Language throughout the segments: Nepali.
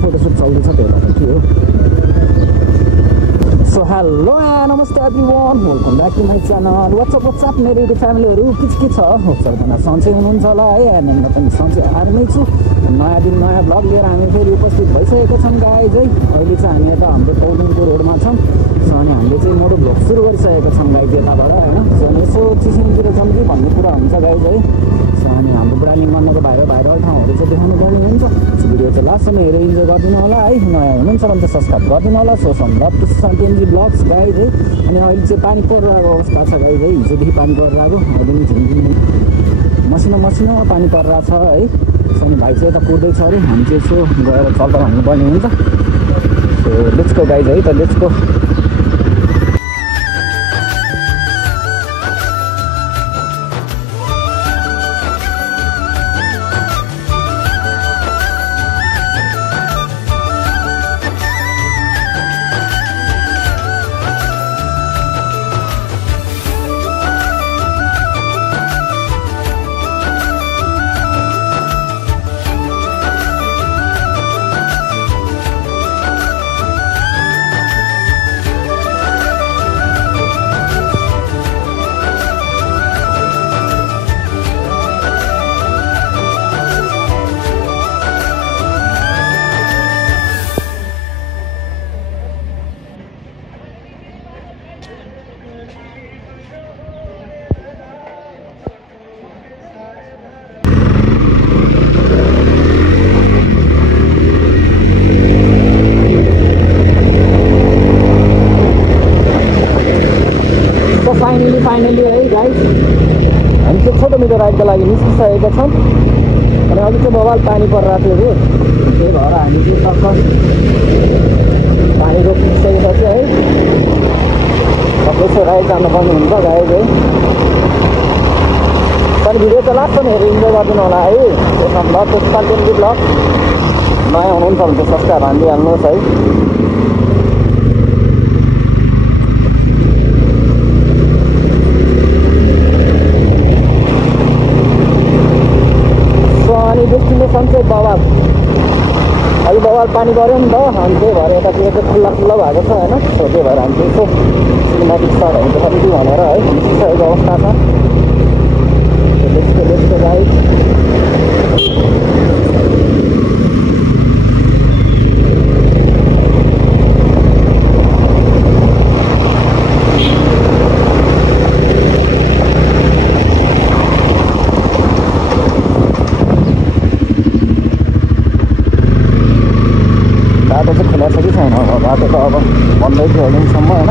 फोटोसुट चल्दैछ त्यता के हो। सो हेलो नमस्ते everyone, welcome back to my channel. What's up मेरो युट्युब फ्यामिलीहरू के छ, सबजना सन्चै हुनुहुन्छ होला है। म पनि सन्चै आएर नै छु। नयाँ दिन नयाँ ब्लग लिएर हामी फेरि उपस्थित भइसकेको छौँ गाइज है। अहिले चाहिँ हामी यता हाम्रो टोलिङको रोडमा छौँ। सो अनि हामीले चाहिँ मोटो भ्लग सुरु गरिसकेको छौँ गाइज यताबाट होइन। सो अनि यसो चिसिङतिर जाउँ कि भन्ने कुरा हुन्छ गाइज है। सो अनि हाम्रो ब्रालिङ गर्नको भाइरल ठाउँहरू चाहिँ देखाउनु पर्ने हुन्छ। भिडियो चाहिँ लास्टसम्म हेरेर इन्जोय गरिदिनु होला है। नयाँ हुनुहुन्छ भने चाहिँ सब्सक्राइब गरिदिनु होला। सो TMG ब्लग्स गाइज है। अनि अहिले चाहिँ पानी परिरहेको अवस्था छ गाइज है। हिजोदेखि पानी परिरहेको, अहिले पनि झिमझिम मसिनो पानी परिरहेको छ है। सो अनि भाइ चाहिँ यता कुद्दैछ अरे, हामी चाहिँ यसो गएर चल्दा भन्नुपर्ने हुन्छ। सो लेट्स गो गाइज है त, लेट्स गो। फाइनली है गाइस, हामी चाहिँ छोटो मिटर राइडको लागि निस्किसकेका छौँ। अनि अघि चाहिँ बवाल पानी परिरहेको थियो, त्यही भएर हामी चाहिँ टक्क पानी रोकिसकेपछि है सबैसो राइड जानुपर्ने हुन्छ गाइस है। तर भिडियो चाहिँ लास्टसम्म हेरेर इन्जोय गरिदिनु होला है। त्यसमा ब्लग त्यसमा TMG ब्लग नयाँ हुनुहुन्छ भने चाहिँ सब्सक्राइब हानिदिइहाल्नुहोस् है। अनि डेस्टिनेसन चाहिँ बवाल, अहिले बवाल पानी पऱ्यो नि त, अनि त्यही भएर यतातिर चाहिँ खुल्ला भएको छ होइन। सो त्यही भएर हामी चाहिँ यसो सिनेमेटिक सर्टहरू देखाइदिउँ भनेर है निस्किसकेको अवस्था छ। Let's go guys. बाटो चाहिँ खुला छ कि छैन, बाटो त अब बन्दै थियो अहिलेसम्म होइन।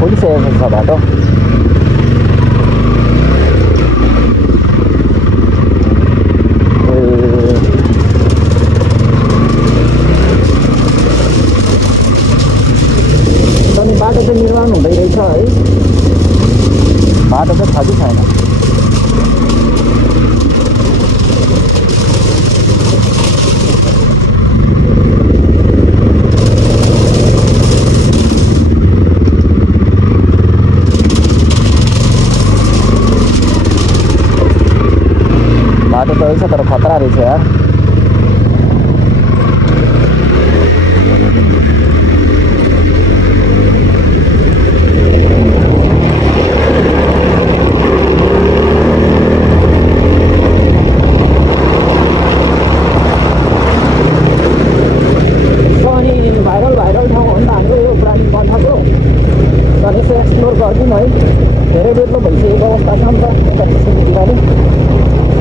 खोलिसकेको छ बाटो। बाटो चाहिँ निर्माण हुँदै रहेछ है, बाटो चाहिँ छ कि छैन। यस्तो रहेछ तर खतरा रहेछ यार। भाइरल ठाउँ हो नि त हाम्रो यो पुरानो कण्ठको। तर यसो एक्सप्लोर गरिदिउँ है। धेरै डेभलप भइसकेको अवस्था छ नि त यता सिक्किमतिरले।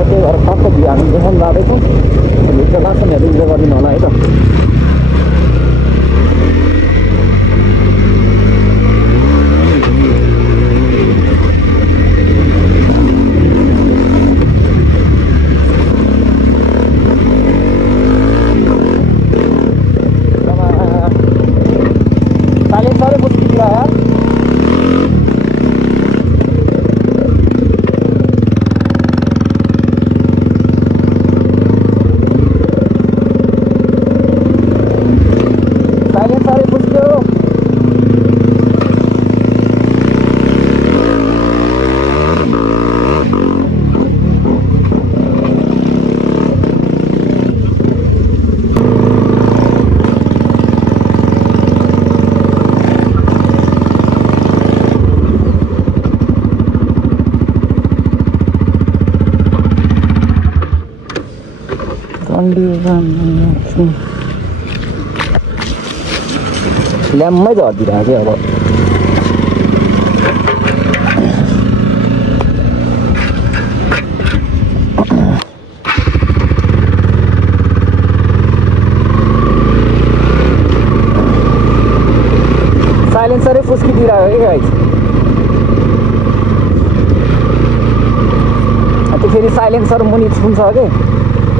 त्यही भएर टक्क भ्यू हामी देखाउनु जाँदैछौँ। भ्यू चाहिँ लास्टमा इन्जोय गरिदिनु होला है त। ल्याम्मै झरिदिरहेको चाहिँ अब साइलेन्सरै फुस्किदिरहेको है गाइस। त्यो फेरि साइलेन्सर मुनि छुन्छ के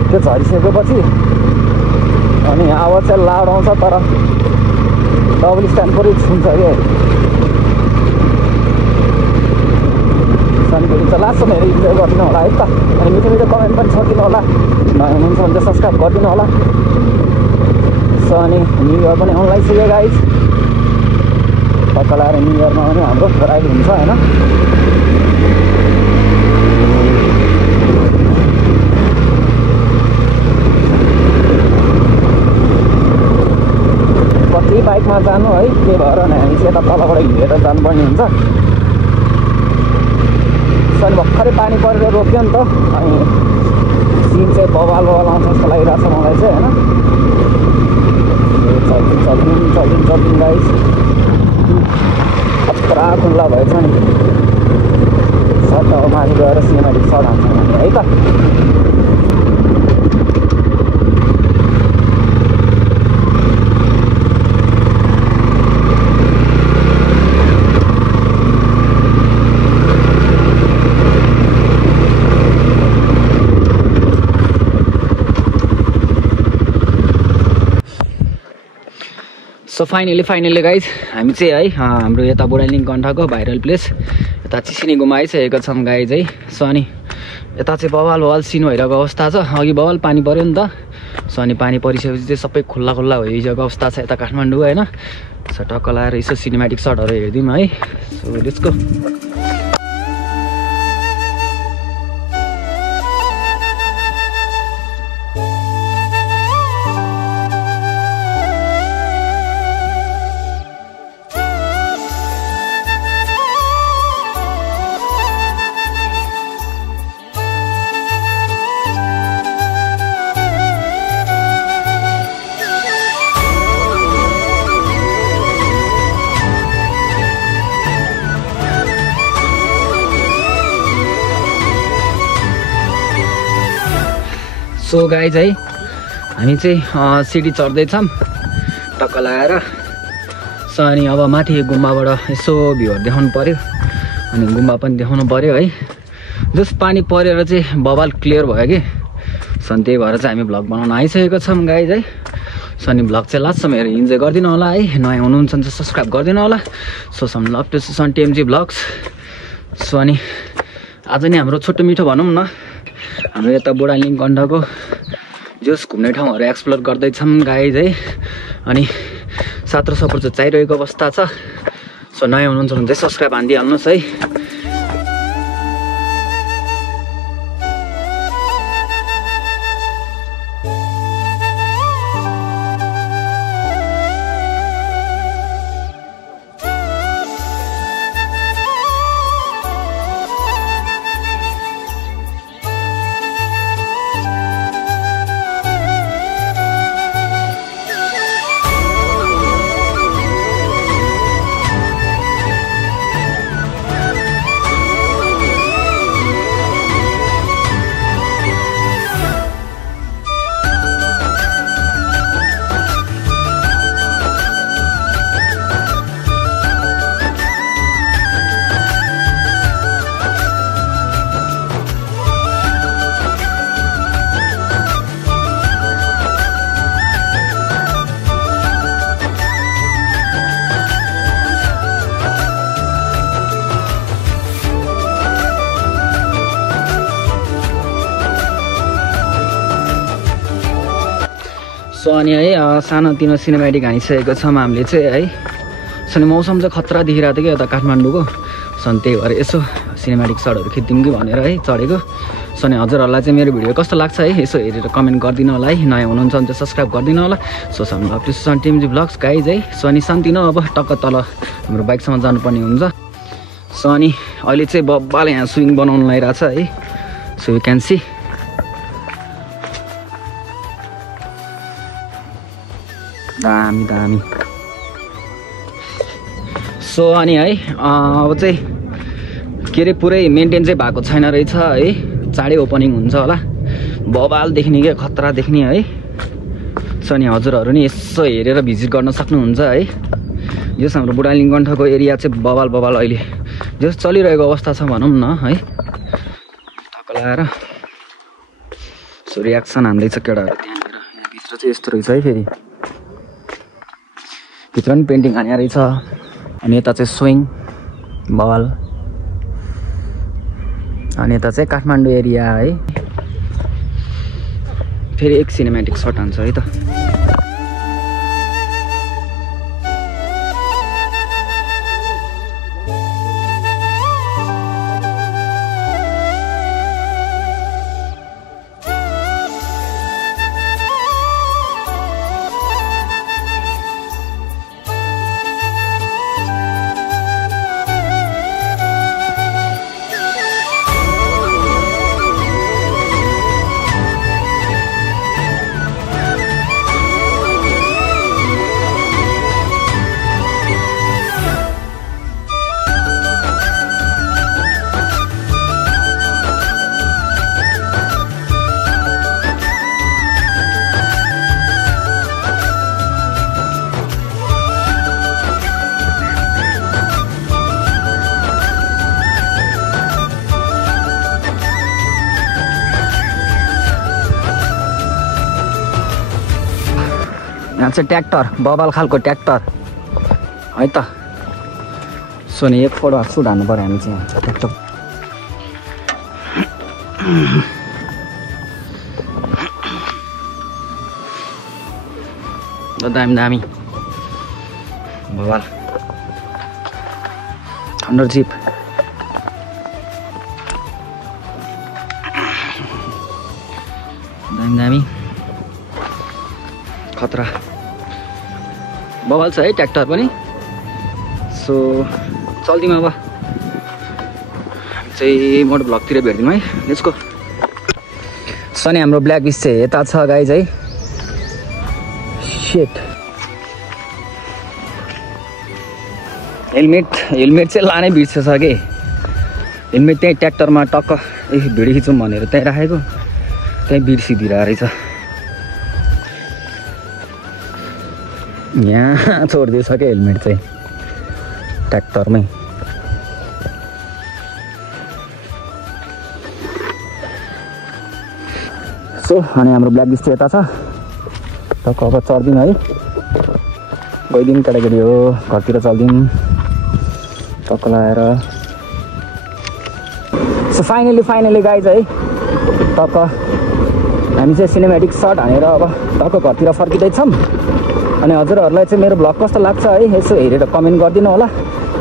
त्यो झरिसकेपछि अनि आवाज चाहिँ लाउड आउँछ तर डबल स्ट्यान्ड पुरै छुन्छ क्या। सानोहरू चाहिँ लास्टसम्म हेरेर इन्जोय गरिदिनु होला है त। अनि मिठो मिठो कमेन्ट पनि छोडिदिनु होला। नयाँ हुनुहुन्छ भने चाहिँ सब्सक्राइब गरिदिनु होला। सो अनि न्यु इयर पनि आउन लागिसक्यो गाइज। टक्क लगाएर न्यु इयरमा पनि हाम्रो राइड हुन्छ होइन। कति बाइकमा जानु है, त्यही भएर नि हामी चाहिँ यता तलबाट हिँडेर जानुपर्ने हुन्छ। अनि भर्खरै पानी परेर रोक्यो नि त अनि सिन चाहिँ बवाल आउँछ जस्तो लागिरहेको छ मलाई चाहिँ होइन। चल्दिउँ गाइस। खतरा खुल्ला भएछ नि। सर्ट अब माथि गएर सिनेमेटिक सर्ट हान्छौँ हामी है त। सो फाइनली गाइज हामी चाहिँ है हाम्रो यता बुढालिङ कण्ठको भाइरल प्लेस यता चिसिनी गुम्बा आइसकेको छौँ गाइज है। सो अनि यता चाहिँ बवाल सिन भइरहेको अवस्था छ। अघि बवाल पानी पऱ्यो नि त। सो अनि पानी परिसकेपछि चाहिँ सबै खुल्ला भइसकेको अवस्था छ यता काठमाडौँ होइन। सो टक्क लगाएर यसो सिनेमेटिक सर्टहरू हेरिदिउँ है। So let's go. So guys है हामी चाहिँ सिडी चढ्दैछौँ टक्क लगाएर। सो अनि अब माथि गुम्बाबाट यसो भ्यूहरू देखाउनु पऱ्यो अनि गुम्बा पनि देखाउनु पऱ्यो है। जस्ट पानी परेर चाहिँ बवाल क्लियर भयो कि। सो अनि त्यही भएर चाहिँ हामी भ्लग बनाउन आइसकेको छौँ गाइज है। सो अनि भ्लग चाहिँ लास्टसम्म हेरेर इन्जोय गरिदिनु होला है। नयाँ हुनुहुन्छ भने चाहिँ सब्सक्राइब गरिदिनु होला। So some love to son TMG vlogs. So अनि आज नि हाम्रो छोटो मिठो भनौँ न हाम्रो यता बुढालिङ कण्ठको जस घुम्ने ठाउँहरू एक्सप्लोर गर्दैछौँ गाइज है। अनि साथ र सपोर्ट चाहिँ चाहिरहेको अवस्था छ। सो नयाँ हुनुहुन्छ भने चाहिँ सब्सक्राइब हानिदिइहाल्नुहोस् है। सो अनि है सानोतिनो सिनेमेटिक हानिसकेको छौँ हामीले चाहिँ है। सो अनि मौसम चाहिँ खतरा देखिरहेको थियो कि यता काठमाडौँको। सो अनि त्यही भएर यसो सिनेमेटिक सर्टहरू खिच्दिउँ कि भनेर है चढेको। सो अनि हजुरहरूलाई चाहिँ मेरो भिडियो कस्तो लाग्छ है यसो हेरेर कमेन्ट गरिदिनु होला है। नयाँ हुनुहुन्छ भने चाहिँ सब्सक्राइब गरिदिनु होला। So some love to son TMG blogs guys है। सो अनि शान्ति न अब टक्क तल हाम्रो बाइकसम्म जानुपर्ने हुन्छ। सो अनि अहिले चाहिँ बब्बाले यहाँ स्विङ बनाउनु लागिरहेछ है। सो यु क्यान सी दामी दामी। सो अनि है अब चाहिँ के अरे पुरै मेन्टेन चाहिँ भएको छैन रहेछ है। चाँडै ओपनिङ हुन्छ होला। बबाल देख्ने क्या खतरा देख्ने है। सो अनि हजुरहरू नि यसो हेरेर भिजिट गर्न सक्नुहुन्छ है। जस हाम्रो बुढालिङगण्ठको एरिया चाहिँ बबाल बबाल अहिले जस चलिरहेको अवस्था छ भनौँ न है। ठक्क लगाएर सो रियाक्सन हान्दैछ केटाहरू त्यहाँनिर। यहाँभित्र चाहिँ यस्तो रहेछ है। फेरि भित्र पनि पेन्टिङ हाने रहेछ। अनि यता चाहिँ स्विङ बल। अनि यता चाहिँ काठमाडौँ एरिया है। फेरि एक सिनेमेटिक सर्ट हान्छ है त। यहाँ चाहिँ ट्र्याक्टर बबाल खालको ट्र्याक्टर है त। सो नि एक फोटो सुट हान्नु पऱ्यो हामी चाहिँ ट्र्याक्टर। दामी दामी बबाल थन्डर जिप। दामी दामी खतरा बबाल छ है ट्र्याक्टर पनि। सो चल्दिउँ अब चाहिँ मोटो भ्लगतिर भेट्दिउँ है। यसको सनी हाम्रो ब्ल्याक बिच चाहिँ यता छ गाइज है। सेट हेलमेट चाहिँ लानै बिर्सेछ कि। हेलमेट त्यहीँ ट्र्याक्टरमा टक्क भिडियो खिचौँ भनेर त्यहीँ राखेको त्यहीँ बिर्सिदिरहेको रहेछ। यहाँ छोडिदिएछ क्या हेलमेट चाहिँ ट्र्याक्टरमै। सो अनि हाम्रो ब्ल्याक बिच यता छ टक्क। अब चढ्दिउँ है। गइदिउँ केटाकेटी हो घरतिर चल्दिउँ टक्क लगाएर। सो फाइनली गाइज है टक्क हामी चाहिँ सिनेमेटिक सर्ट हानेर अब टक्क घरतिर फर्किँदैछौँ। अनि हजुरहरूलाई चाहिँ मेरो भ्लग कस्तो लाग्छ है यसो हेरेर कमेन्ट गरिदिनु होला।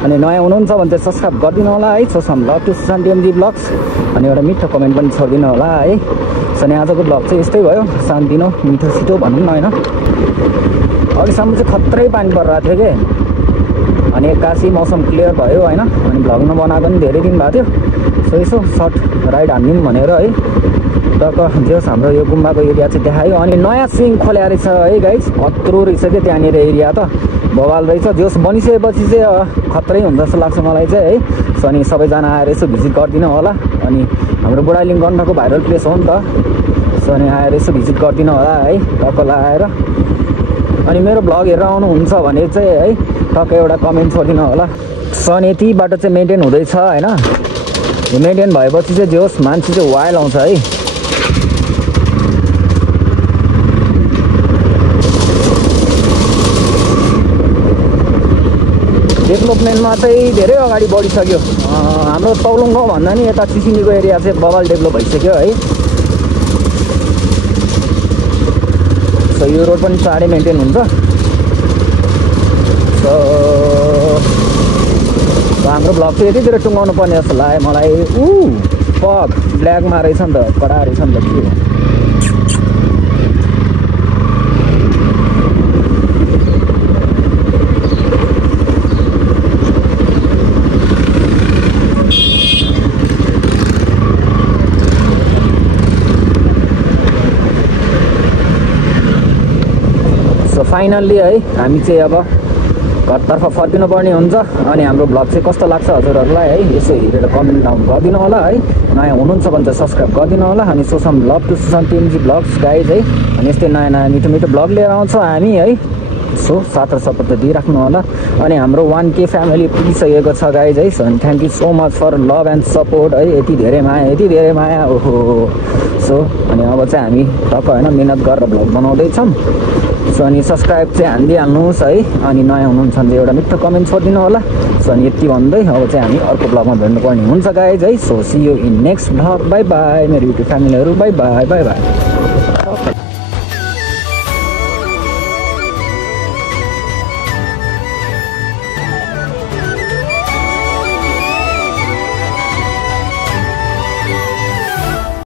अनि नयाँ हुनुहुन्छ भने चाहिँ सब्सक्राइब गरिदिनु होला है। So some love to son TMG blogs. अनि एउटा मिठो कमेन्ट पनि छोडिदिनु होला है। सो अनि आजको भ्लग चाहिँ यस्तै भयो शान्तिनो मिठो छिटो भनौँ न होइन। अघिसम्म चाहिँ खत्रै पानी परिरहेको थियो कि। अनि एक्कासी मौसम क्लियर भयो होइन। अनि भ्लग नबनाएको पनि धेरै दिन भएको थियो। सो यसो सर्ट राइड हानिदिउँ भनेर है टक्क जस हाम्रो यो गुम्बाको एरिया चाहिँ देखायो। अनि नयाँ स्विङ खोल्या रहेछ है गाइज। खत्रो रहेछ क्या त्यहाँनिर एरिया त बवाल रहेछ। जोस बनिसकेपछि चाहिँ खत्रै हुन्छ जस्तो लाग्छ मलाई चाहिँ है। सो अनि सबैजना आएर यसो भिजिट गरिदिनु होला। अनि हाम्रो बुढालिङगण्ठको भाइरल प्लेस हो नि त। सो अनि आएर यसो भिजिट गरिदिनु होला है टक्क लगाएर। अनि मेरो भ्लग हेरेर आउनुहुन्छ भने चाहिँ है टक्क एउटा कमेन्ट छोडिदिनु होला। सो अनि यति बाटो चाहिँ मेन्टेन हुँदैछ होइन। यो मेन्टेन भएपछि चाहिँ जोस् मान्छे चाहिँ वाइल्ड आउँछ है। डेभलपमेन्टमा चाहिँ धेरै अगाडि बढिसक्यो। हाम्रो तौलुङ गाउँ भन्दा नि यता चिसिङको एरिया चाहिँ बबाल डेभलप भइसक्यो है। सो यो रोड पनि चाँडै मेन्टेन हुन्छ। सो हाम्रो भ्लग चाहिँ यतितिर टुङ्गाउनु पर्ने जस्तो लाग्यो मलाई। पग ब्ल्याकमा रहेछ नि त, कडा रहेछ नि त के हो। फाइनल्ली है हामी चाहिँ अब घरतर्फ फर्किनु पर्ने हुन्छ। अनि हाम्रो भ्लग चाहिँ कस्तो लाग्छ हजुरहरूलाई है यसो हेरेर कमेन्ट डाउन गरिदिनु होला है। नयाँ हुनुहुन्छ भने चाहिँ सब्सक्राइब गरिदिनु होला। अनि सोसम भ्लग टु सोसम टिएमजी भ्लग्स गाइज है। अनि यस्तै नयाँ नयाँ मिठो मिठो भ्लग लिएर आउँछौँ हामी है। सो साथ र सपोर्ट त दिइराख्नु होला। अनि हाम्रो 1K फ्यामिली पुगिसकेको छ गाइज है। So thank you so much for love and support है। यति धेरै माया ओहो। सो अनि अब चाहिँ हामी टक्क होइन मिहिनेत गरेर भ्लग बनाउँदैछौँ। सो अनि सब्सक्राइब चाहिँ हानिदिइहाल्नुहोस् है। अनि नयाँ हुनुहुन्छ भने चाहिँ एउटा मिठो कमेन्ट छोडिदिनु होला। सो अनि यति भन्दै अब चाहिँ हामी अर्को भ्लगमा भेट्नुपर्ने हुन्छ गाइज है। So see you in next vlog. Bye bye मेरो युट्युब फ्यामिलीहरू, बाई बाई बाई बाई।